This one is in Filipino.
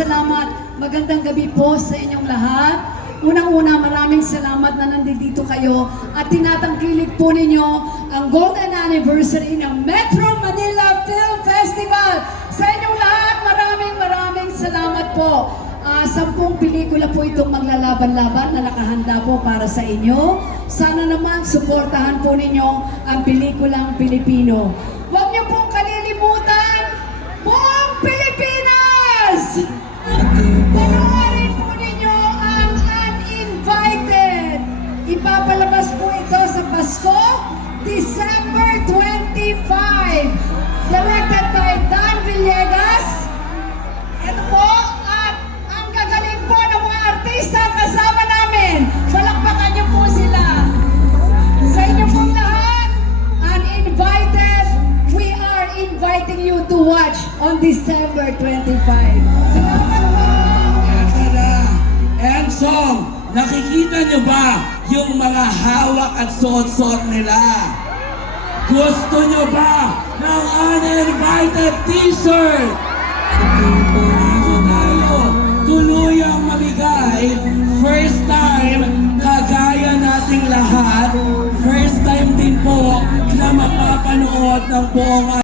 salamat. Magandang gabi po sa inyong lahat. Unang-una, maraming salamat na nandito kayo at tinatangkilik po ninyo ang Golden Anniversary ng Metro Manila Film Festival. Sa inyong lahat, maraming salamat po. 10 pelikula po itong maglalaban-laban na nakahanda po para sa inyo. Sana naman suportahan po ninyo ang pelikulang Pilipino. Huwag niyo pong kalilimutan, buong Pilipinas! Panoorin po ninyo ang Uninvited. Ipapalabas po ito sa Pasko, December 25. Directed by Dan Villegas. Ito po, at ang gagaling po ng mga artista kasama namin. Palakpakan niyo po sila. Sa inyo pong lahat, Uninvited, we are inviting you to watch on December 25. Salamat po! And Song, nakikita niyo ba yung mga hawak at suot-suot nila? Gusto niyo ba ng Uninvited t-shirt? Bago tayo tuluyang mamigay, first time, kagaya nating lahat, first time din po na mapapanood ng buong